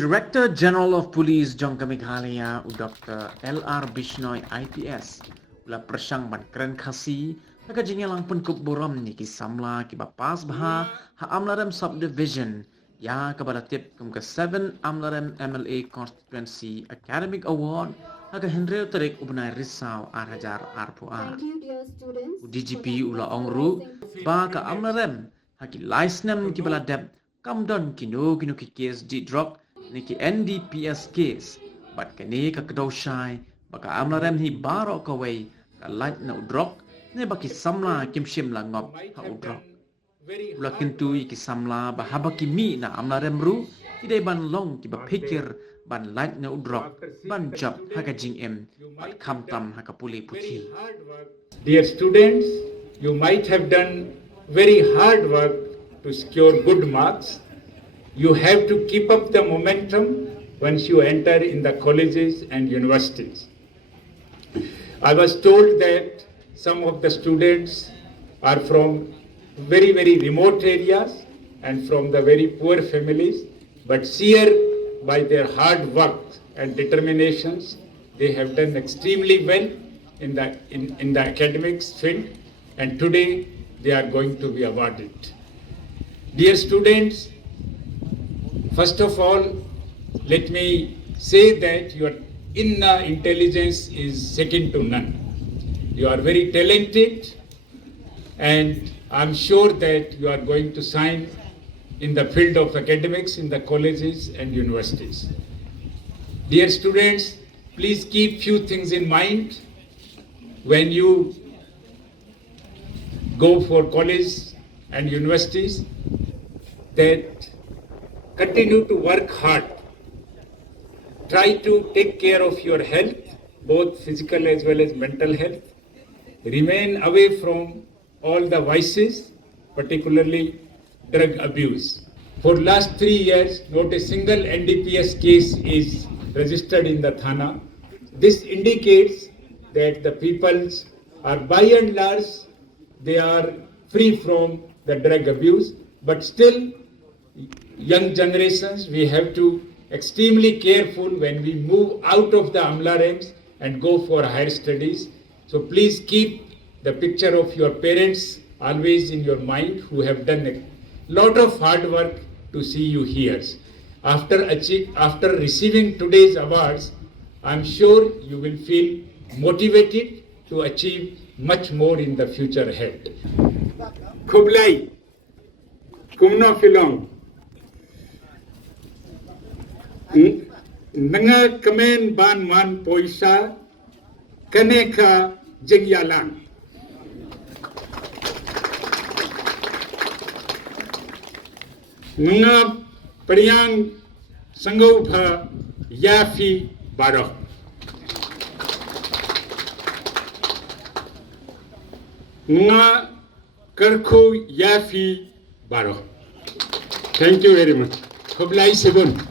Director General of Police DGP Meghalaya Dr. LR Bishnoi IPS ula persang ban keren khasi naga jingelang pun kup boram ni ki samla ki bapas bha ha Amlarem subdivision ya kepada tip kum ke 7 Amlarem MLA constituency academic award naga Henry Terik ubnai risau arhajar arpua DGP ula ongru ba ka Amlarem haki license ki baladep kamdon kino ki case di drop ni ki NDPS case bat kini ka kedoshai baka Amlarem hi baro kawai ka light na udrok ne baki samla kimshim la ngop ha udrok ula kintu ki samla bahaba ki mi na Amlarem ru idai ban long ki ba pikir ban light na udrok ban job ha ka jing em bat kham tam ha ka puli puthi. Dear students, you might have done very hard work to secure good marks. You have to keep up the momentum once you enter in the colleges and universities. I was told that some of the students are from very, very remote areas and from the very poor families, but sheer by their hard work and determinations, they have done extremely well in the academics field, and today they are going to be awarded. Dear students, first of all, let me say that your inner intelligence is second to none. You are very talented, and I'm sure that you are going to shine in the field of academics in the colleges and universities. Dear students, please keep few things in mind when you go for college and universities, that continue to work hard. Try to take care of your health, both physical as well as mental health. Remain away from all the vices, particularly drug abuse. For last 3 years, not a single NDPS case is registered in the Thana. This indicates that the peoples are by and large, they are free from the drug abuse, but still young generations, we have to extremely careful when we move out of the Amlarems and go for higher studies. So please keep the picture of your parents always in your mind, who have done a lot of hard work to see you here. After receiving today's awards, I'm sure you will feel motivated to achieve much more in the future ahead. Kublai, kumno filong. Nanga kamen ban man poisa kaneka jingyalang. Nanga priyang sangopha yafi baro. Nanga karku yafi baro. Thank you very much. Kublai sebun.